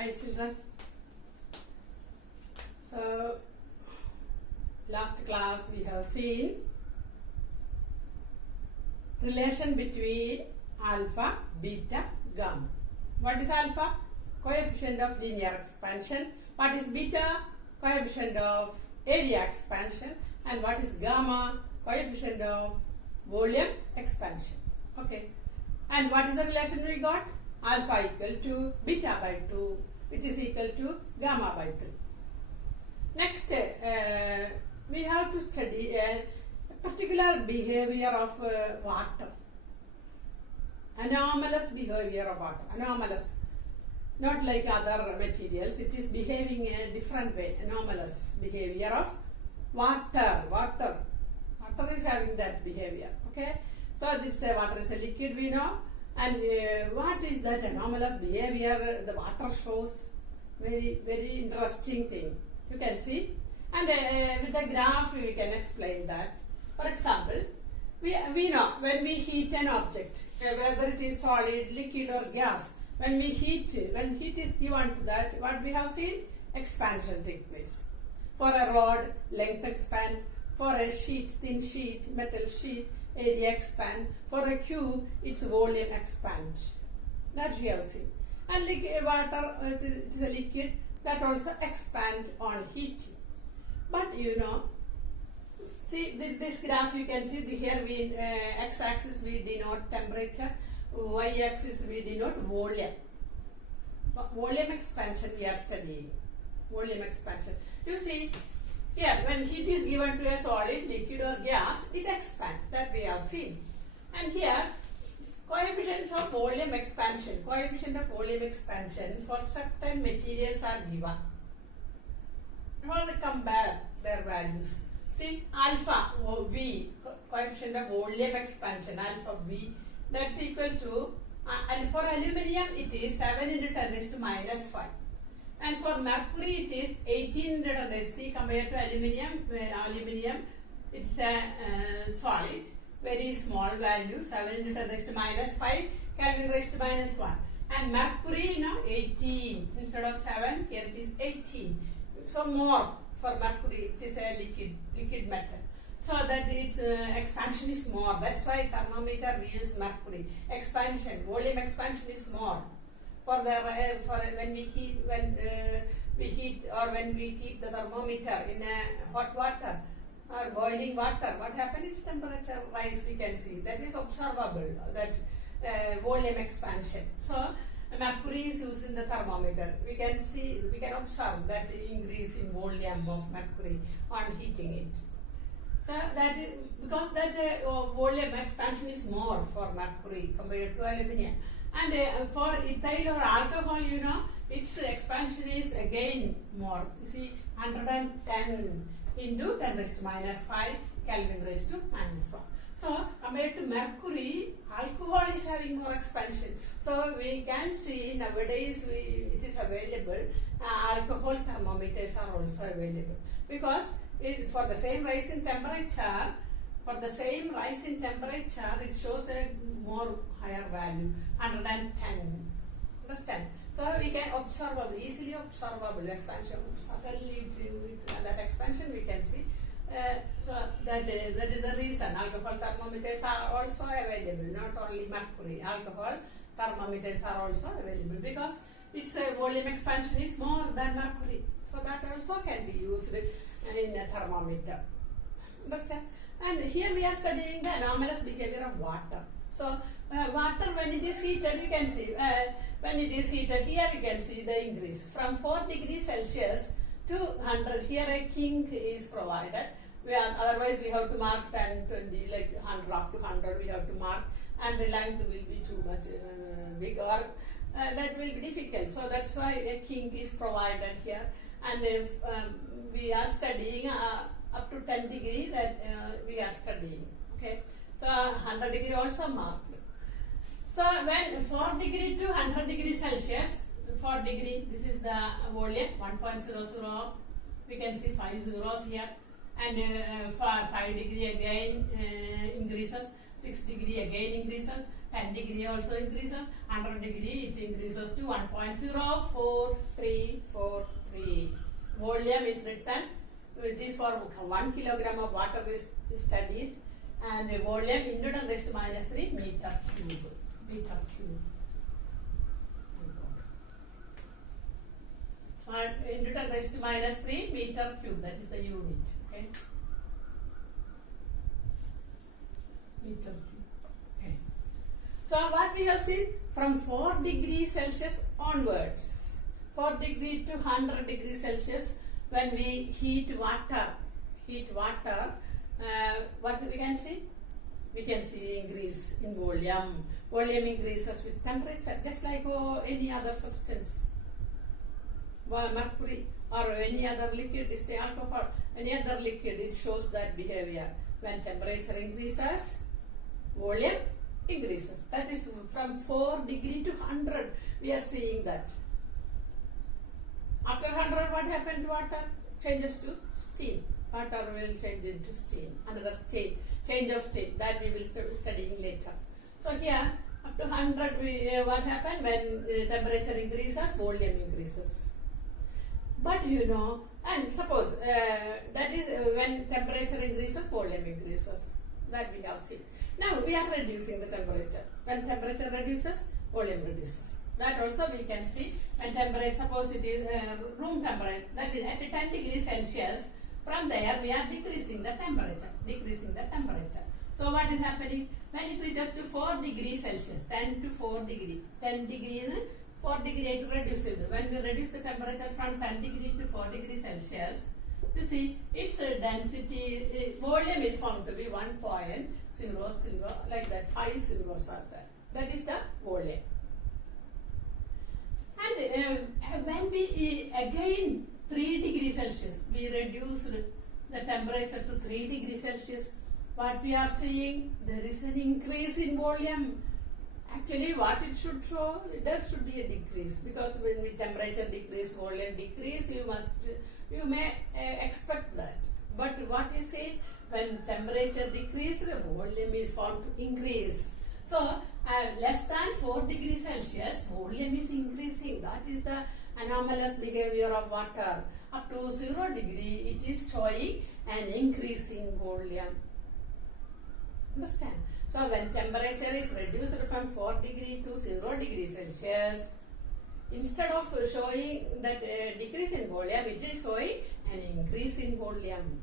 Hi children. So last class we have seen relation between alpha, beta, gamma. What is alpha? Coefficient of linear expansion. What is beta? Coefficient of area expansion. And what is gamma? Coefficient of volume expansion. Okay. And what is the relation we got? Alpha equal to beta by 2, which is equal to gamma by 3. Next, we have to study a particular behavior of water. Anomalous behavior of water. Anomalous. Not like other materials. It is behaving in a different way. Anomalous behavior of water. Water is having that behavior. Okay. So this water is a liquid, we know. And what is that anomalous behavior the water shows? Very, very interesting thing. You can see. And with a graph we can explain that. For example, we know when we heat an object, whether it is solid, liquid or gas, when heat is given to that, what we have seen? Expansion take place. For a rod, length expand. For a sheet, thin sheet, metal sheet, area expand. For a cube, its volume expand. That we have seen. And liquid water, it is a liquid that also expand on heating. But you know, see this graph you can see here we x-axis we denote temperature, y-axis we denote volume. Volume expansion we are studying. Volume expansion. You see. Here, when heat is given to a solid, liquid or gas, it expands. That we have seen. And here, coefficients of volume expansion. Coefficient of volume expansion for certain materials are given. Now we compare their values. See, alpha V, coefficient of volume expansion, alpha V, that's equal to, and for aluminium it is 7 into 10 raised to minus 5. And for mercury it is 18 see compared to aluminium. Aluminium it's a solid, very small value, 7 into 10 raised to minus 5, Kelvin raised to minus 1. And mercury, you know, 18 instead of 7, here it is 18. So more for mercury, it is a liquid metal. So that its expansion is more. That's why thermometer we use mercury. Expansion, volume expansion is more. For when we heat or when we keep the thermometer in a hot water or boiling water, what happens? Its temperature rise. We can see that is observable. That volume expansion. So mercury is used in the thermometer. We can see, we can observe that increase in volume of mercury on heating it. So that is because that volume expansion is more for mercury compared to aluminium. And for ethyl or alcohol, you know, its expansion is again more. You see, 110 into 10 raised to minus 5, Kelvin raised to minus 1. So, compared to mercury, alcohol is having more expansion. So, we can see nowadays it is available. Alcohol thermometers are also available. Because for the same rise in temperature, it shows a more higher value, 110. Understand? So we can easily observable expansion. Suddenly with that expansion we can see. So that is the reason alcohol thermometers are also available. Not only mercury, alcohol thermometers are also available because its volume expansion is more than mercury. So that also can be used in a thermometer. Understand? And here we are studying the anomalous behavior of water. So, water when it is heated, you can see, when it is heated, here you can see the increase. From 4 degrees Celsius to 100, here a kink is provided. Otherwise we have to mark 10, 20, like 100, up to 100 we have to mark. And the length will be too much big or that will be difficult. So, that's why a kink is provided here. And if we are studying up to 10 degree that we are studying. Okay. So 100 degree also marked. So when 4 degree to 100 degree Celsius, 4 degree, this is the volume 1.00. We can see 5 zeros here. And for 5 degree again increases, 6 degree again increases, 10 degree also increases, 100 degree it increases to 1.04343. Volume is written, which is for 1 kilogram of water is studied, and volume into 10 raised to minus 3 meter cube. Meter cube. Into 10 raised to minus 3 meter cube, that is the unit. Okay. Meter cube. Okay. So what we have seen, from 4 degrees Celsius onwards, 4 degree to 100 degrees Celsius, when we heat water, what we can see? We can see increase in volume. Volume increases with temperature, just like any other substance. Mercury or any other liquid, alcohol, any other liquid, it shows that behavior. When temperature increases, volume increases. That is from 4 degree to 100, we are seeing that. After 100, what happened to water? Changes to steam. Water will change into steam. Another state, change of state, that we will start studying later. So here, up to 100, what happened? When temperature increases, volume increases. But and suppose that is when temperature increases, volume increases. That we have seen. Now we are reducing the temperature. When temperature reduces, volume reduces. That also we can see. When temperature, suppose it is room temperature, that is at 10 degrees Celsius, from there we are decreasing the temperature. So what is happening? When it reaches to 4 degrees Celsius, 10 to 4 degree, 10 degree is 4 degree it reduces. When we reduce the temperature from 10 degree to 4 degrees Celsius, you see its density, volume is found to be 1.00, like that, 5 zeros are there. That is the volume. And when we again 3 degrees Celsius, we reduce the temperature to 3 degrees Celsius, what we are seeing, there is an increase in volume. Actually, what it should show, there should be a decrease, because when the temperature decrease, volume decrease, you may expect that. But what is it? When temperature decrease, the volume is found to increase. So, less than 4 degrees Celsius, volume is increasing. That is the anomalous behavior of water. Up to 0 degree, it is showing an increase in volume. Understand? So when temperature is reduced from 4 degree to 0 degree Celsius, instead of showing that decrease in volume, it is showing an increase in volume.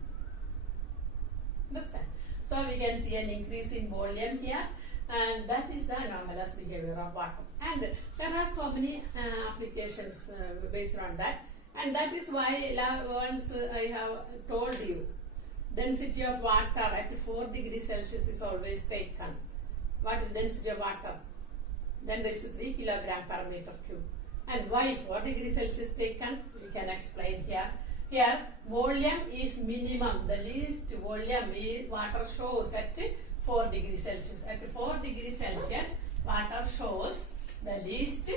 Understand? So we can see an increase in volume here, and that is the anomalous behavior of water. And there are so many applications based on that, and that is why once I have told you, density of water at 4 degrees Celsius is always taken. What is density of water? 10 raised to 3 kilogram per meter cube. And why 4 degrees Celsius taken? We can explain here. Here, volume is minimum. The least volume is water shows at 4 degrees Celsius. At 4 degrees Celsius, water shows the least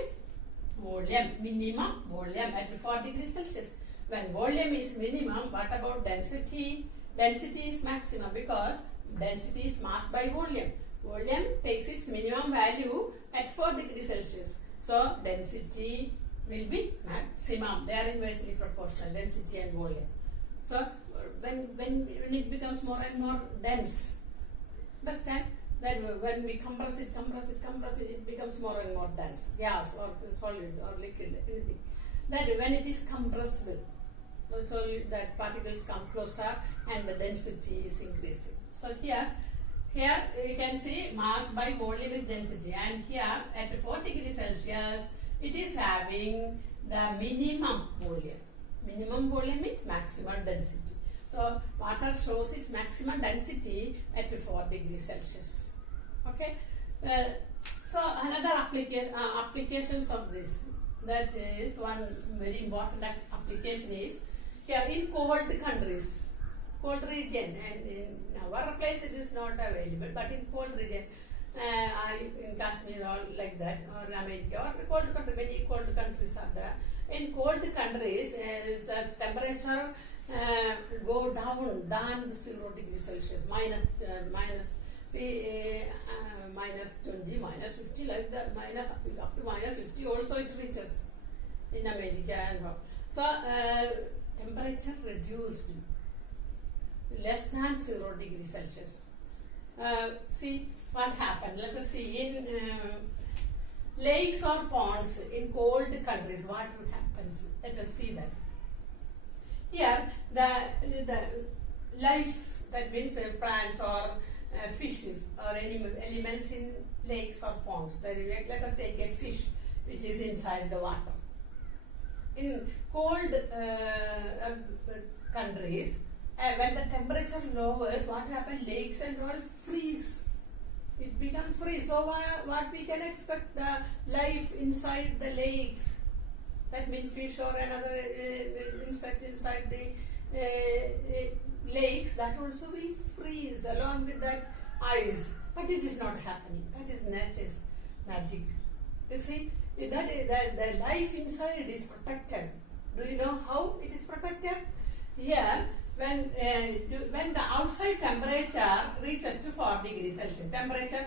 volume, minimum volume at 4 degrees Celsius. When volume is minimum, what about density? Density is maximum, because density is mass by volume. Volume takes its minimum value at 4 degrees Celsius. So density will be maximum. They are inversely proportional, density and volume. So when it becomes more and more dense, understand? Then when we compress it, it becomes more and more dense. Gas or solid or liquid, anything. That when it is compressible, so that particles come closer and the density is increasing. So here you can see mass by volume is density, and here at 4 degrees Celsius it is having the minimum volume. Minimum volume means maximum density. So water shows its maximum density at 4 degrees Celsius. Okay. So another applications of this, that is one very important application is here in cold countries, cold region, and in our place it is not available, but in cold region, in Kashmir or like that, or America, or cold country, many cold countries are there. In cold countries, the temperature go down than 0 degrees Celsius, minus See, minus 20, minus 50, like that, minus up to minus 50 also it reaches in America and all. So, temperature reduced less than 0 degrees Celsius. See what happened. Let us see in lakes or ponds in cold countries, what would happen? Let us see that. Here, the life, that means plants or fish or elements in lakes or ponds. Let us take a fish which is inside the water. In cold countries, when the temperature lowers, what happens? Lakes and all freeze. It becomes freeze. So what we can expect? The life inside the lakes. That means fish or another insect inside the lakes, that also will freeze along with that ice. But it is not happening. That is nature's magic. You see, that the life inside is protected. Do you know how it is protected? Here, when the outside temperature reaches to 4 degrees Celsius, temperature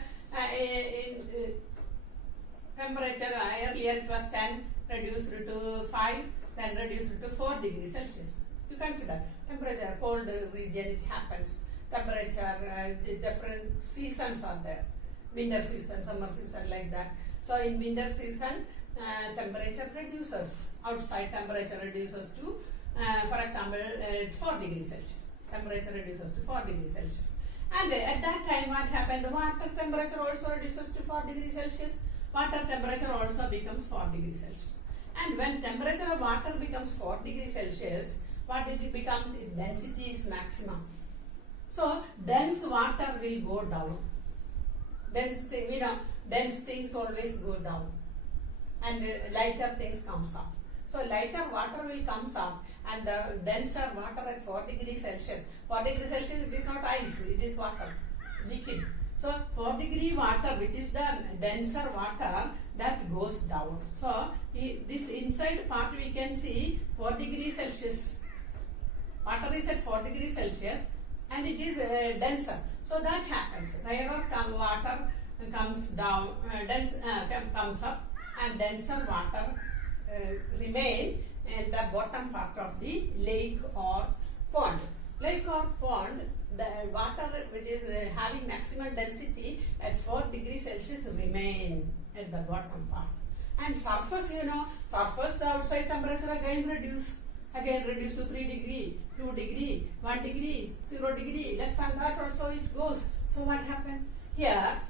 earlier it was 10, reduced to 5, then reduced to 4 degrees Celsius. You consider temperature, cold region, it happens. Temperature, different seasons are there. Winter season, summer season, like that. So in winter season, temperature reduces. Outside temperature reduces to, for example, 4 degrees Celsius. Temperature reduces to 4 degrees Celsius. And at that time, what happened? The water temperature also reduces to 4 degrees Celsius. Water temperature also becomes 4 degrees Celsius. And when temperature of water becomes 4 degrees Celsius, what it becomes? Its density is maximum. So dense water will go down. Dense things always go down, and lighter things comes up. So lighter water will comes up, and the denser water at 4 degrees Celsius. 4 degrees Celsius, it is not ice, it is water, liquid. So 4 degree water, which is the denser water, that goes down. So this inside part we can see 4 degrees Celsius. Water is at 4 degrees Celsius and it is denser. So that happens. Rarer water comes down, comes up, and denser water remain in the bottom part of the lake or pond. Lake or pond, the water which is having maximum density at 4 degrees Celsius remain at the bottom part. And surface, surface, the outside temperature again reduce to 3 degree, 2 degree, 1 degree, 0 degree, less than that also it goes. So what happened? Here,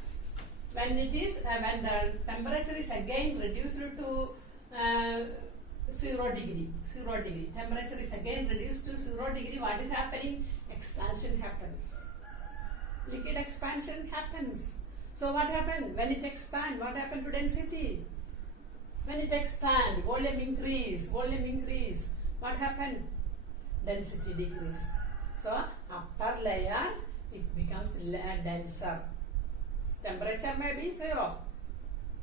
when the temperature is again reduced to 0 degree, temperature is again reduced to 0 degree, what is happening? Expansion happens. Liquid expansion happens. So what happened? When it expands, what happened to density? When it expands, volume increase. What happened? Density decrease. So upper layer, it becomes denser. Temperature may be 0.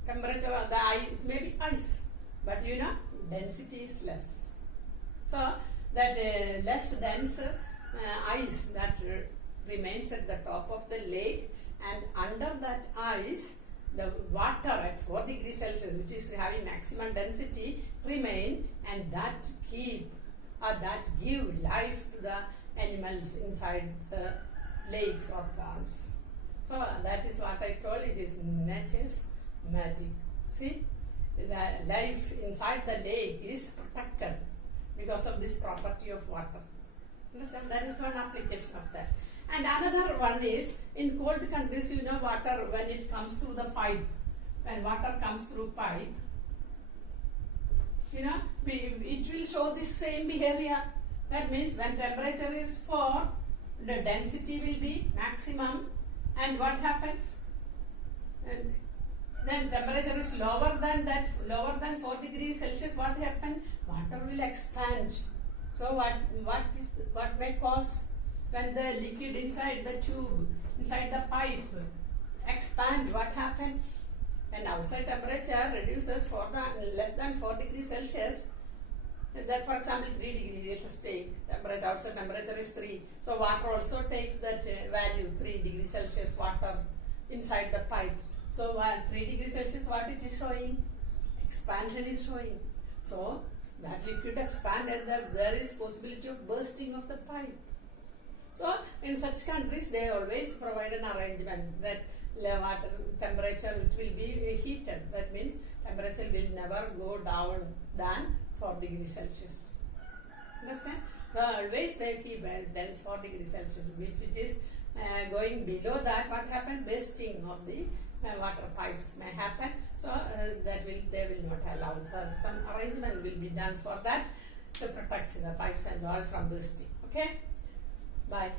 Temperature of the ice, it may be ice. But density is less. So that less dense ice that remains at the top of the lake, and under that ice, the water at 4 degrees Celsius, which is having maximum density, remain, and that give life to the animals inside the lakes or ponds. So that is what I told. It is nature's magic. See, the life inside the lake is protected because of this property of water. Understand? That is one application of that. And another one is, in cold countries, water, when it comes through the pipe, when water comes through pipe, it will show the same behavior. That means when temperature is 4, the density will be maximum, and what happens? And then temperature is lower than 4 degrees Celsius, what happens? Water will expand. So what may cause? When the liquid inside the tube, inside the pipe expand, what happens? When outside temperature reduces less than 4 degrees Celsius, That, for example, 3 degree, let us take temperature, outside temperature is 3. So water also takes that value, 3 degrees Celsius water inside the pipe. So 3 degrees Celsius, what it is showing? Expansion is showing. So that liquid expand and there is possibility of bursting of the pipe. So in such countries, they always provide an arrangement that water temperature it will be heated. That means temperature will never go down than 4 degrees Celsius. Understand? So always they keep then 4 degrees Celsius. If it is going below that, what happens? Bursting of the water pipes may happen. So they will not allow. So some arrangement will be done for that to protect the pipes and all from bursting. Okay? Bye.